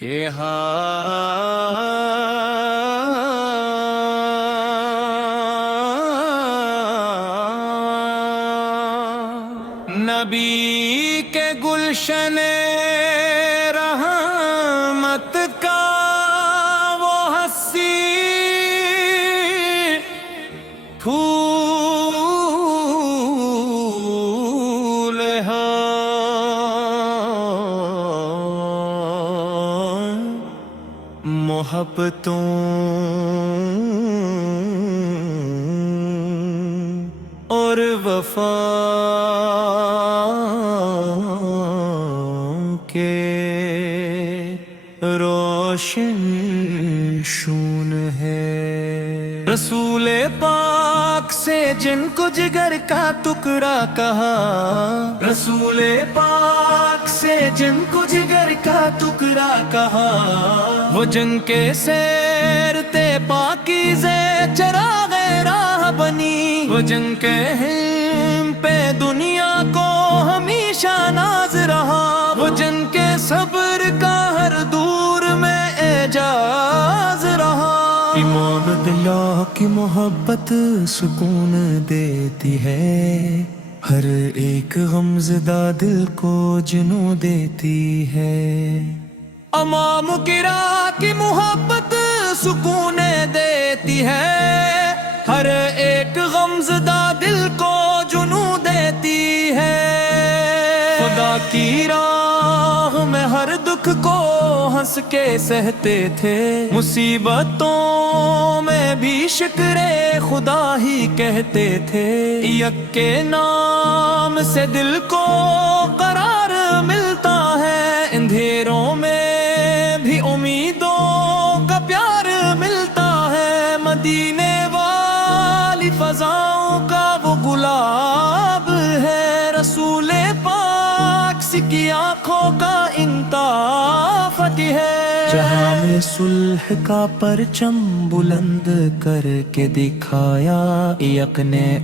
کہ نبی کے گلشن رحمت کا وہ ہستی پھول ہے محبتوں اور وفا کے روشن شون ہے۔ رسول پاک سے جن کو جگر کا ٹکڑا کہا، رسول پاک سے جن کو جگر کا ٹکڑا کہا، وہ جن کے سیرتے پاکیزے چراغ راہ بنی، وہ جن کے ہم پہ دنیا کو ہمیشہ ناز رہا، وہ جن کے صبر کا ہر دور میں اعجاز رہا۔ امام اللہ کی محبت سکون دیتی ہے، ہر ایک غمزدہ دل کو جنوں دیتی ہے۔ امام کرا کی محبت سکون دیتی ہے، ہر ایک غمزدہ دل کو جنوں دیتی ہے۔ خدا کی راہ میں ہر دکھ کو ہنس کے سہتے تھے، مصیبتوں میں بھی شکر خدا ہی کہتے تھے۔ یک کے نام سے دل کو قرار ملتا ہے، اندھیروں میں بھی امیدوں کا پیار ملتا ہے۔ مدینے والی فضاؤں کا وہ گلاب ہے، رسول پاک کی آنکھوں کا انصاف ہے۔ جہاں میں صلح کا پرچم بلند کر کے دکھایا، یک نے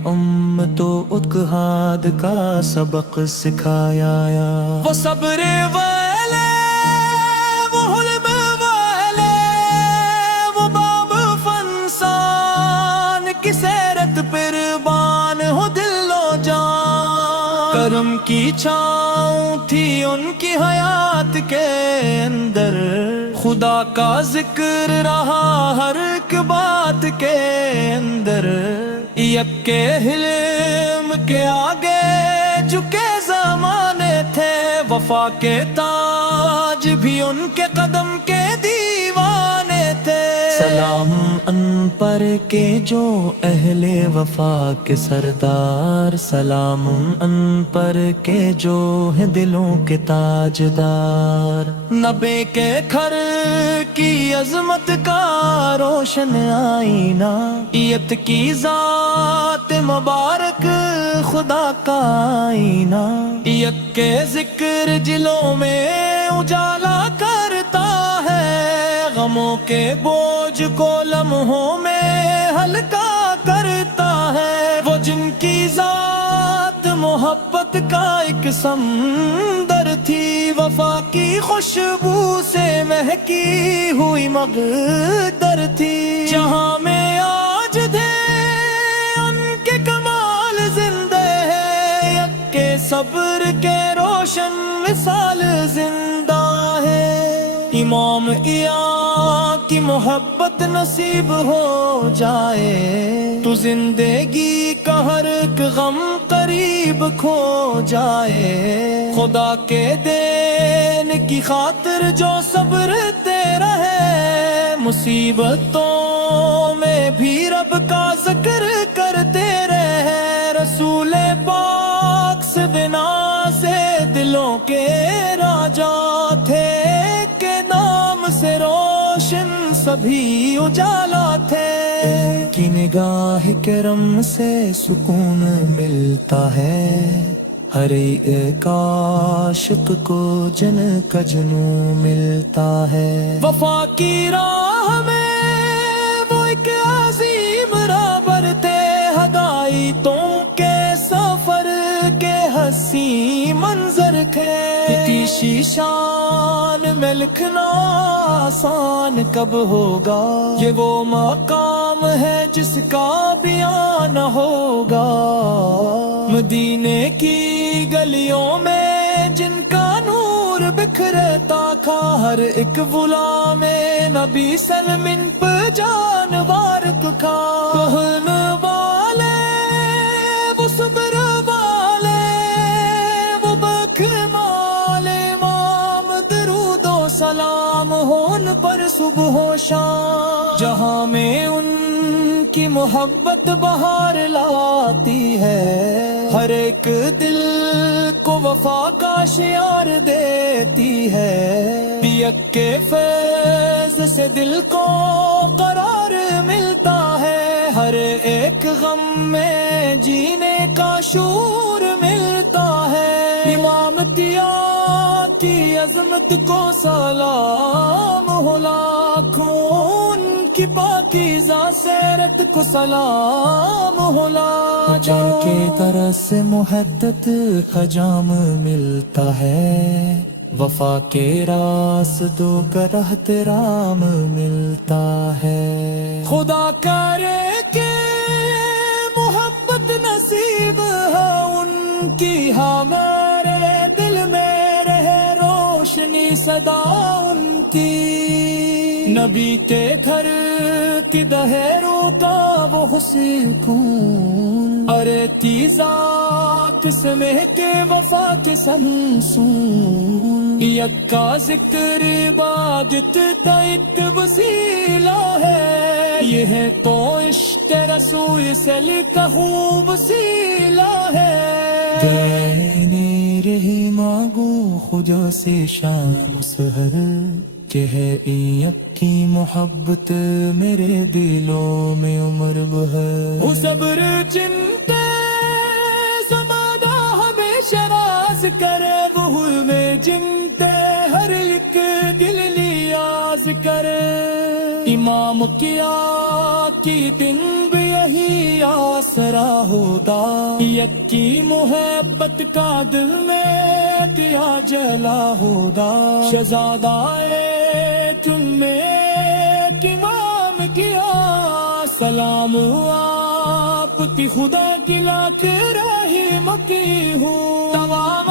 تو اتحاد کا سبق سکھایا۔ وہ صبر والے، وہ حلم والے، وہ باب فنسان کی سیرت قربان ہو دل و جان۔ کرم کی چھاؤں تھی ان کی حیات کے اندر، خدا کا ذکر رہا ہر ایک بات کے اندر۔ یک کے حلم کے آگے جھکے زمانے تھے، وفا کے تاج بھی ان کے قدم کے دیوانے تھے۔ سلام ان پر کے جو اہل وفا کے سردار، سلام ان پر کے جو ہے دلوں کے تاجدار۔ نبے کے گھر کی عظمت کا روشن آئینہ، ایت کی ذات مبارک خدا کا آئینہ۔ یک کے ذکر دلوں میں اجالا کرتا ہے، غموں کے بوجھ کو لمحوں میں ہلکا کرتا ہے۔ وہ جن کی ذات محبت کا ایک سمندر تھی، وفا کی خوشبو سے مہکی ہوئی مقدر تھی۔ جہاں میں آج تھے ان کے کمال زندہ ہے، یک کے صبر کے روشن مثال زندہ ہے۔ امام کی محبت نصیب ہو جائے تو زندگی کا ہر ایک غم قریب کھو جائے۔ خدا کے دین کی خاطر جو صبرتے رہے، مصیبتوں میں بھی رب کا ذکر کرتے رہے۔ رسول پاک سے بنا سے دلوں کے راجا تھے، کے نام سے روشن سبھی اجالا تھے۔ کی نگاہ کرم سے سکون ملتا ہے، ہر ایک عاشق کو جن کا جنوں ملتا ہے۔ وفا کی راہ میں وہ ایک عظیم رہبر تھے، ہدایتوں کے سفر کے حسین منظر تھے۔ شیشان میں میں لکھنا آسان کب ہوگا، یہ وہ مقام ہے جس کا بیان ہوگا۔ مدینے کی گلیوں میں جن کا نور بکھرتا تھا، ہر ایک غلام نبی سلمن پہ جانوار تو تھا۔ کہن والے وہ صبر والے وہ بکمال امام، درود و سلام ہو ان پر صبح و شام۔ جہاں میں ان کی محبت بہار لاتی ہے، ہر ایک دل کو وفا کا شعار دیتی ہے۔ بیک کے فیض سے دل کو قرار ملتا ہے، ہر ایک غم میں جینے کا شعور ملتا ہے۔ امامتیا کی عظمت کو سلام ہو لاکھوں، ان کی پاکیزہ سیرت کو سلام ہو لاکھوں۔ چڑھ کے طرح سے محدت کا جام ملتا ہے، وفا کے راستوں کا احترام ملتا ہے۔ خدا کرے کہ محبت نصیب ہے ان کی، ہمارے دل میں رہے روشنی صدا ان کی۔ نبی کے گھر کی دہروں کا وہ حسن خون، ارے تیزا کس میں کے وفا کے سنسون۔ یکا ذکر عبادت کا ایک وسیلہ ہے، یہ ہے تو عشق رسول سے لکھا وسیلہ ہے۔ دینے رہی مانگو خدا سے شام سحر، کہ ہے ایک کی محبت میرے دلوں میں عمر بہر۔ وہ صبر چنتے زمانہ ہمیشہ راز کرے، وہ میں جنتے ہر ایک دل نیاز کرے۔ امام کیا کی دن بھی یہی آسرا ہوتا، یک کی محبت کا دل میں دیا جلا ہوتا۔ شہزادہ تم میں امام کیا سلام، آپ کی خدا کی لاکھ رحمتی ہوں۔ تمام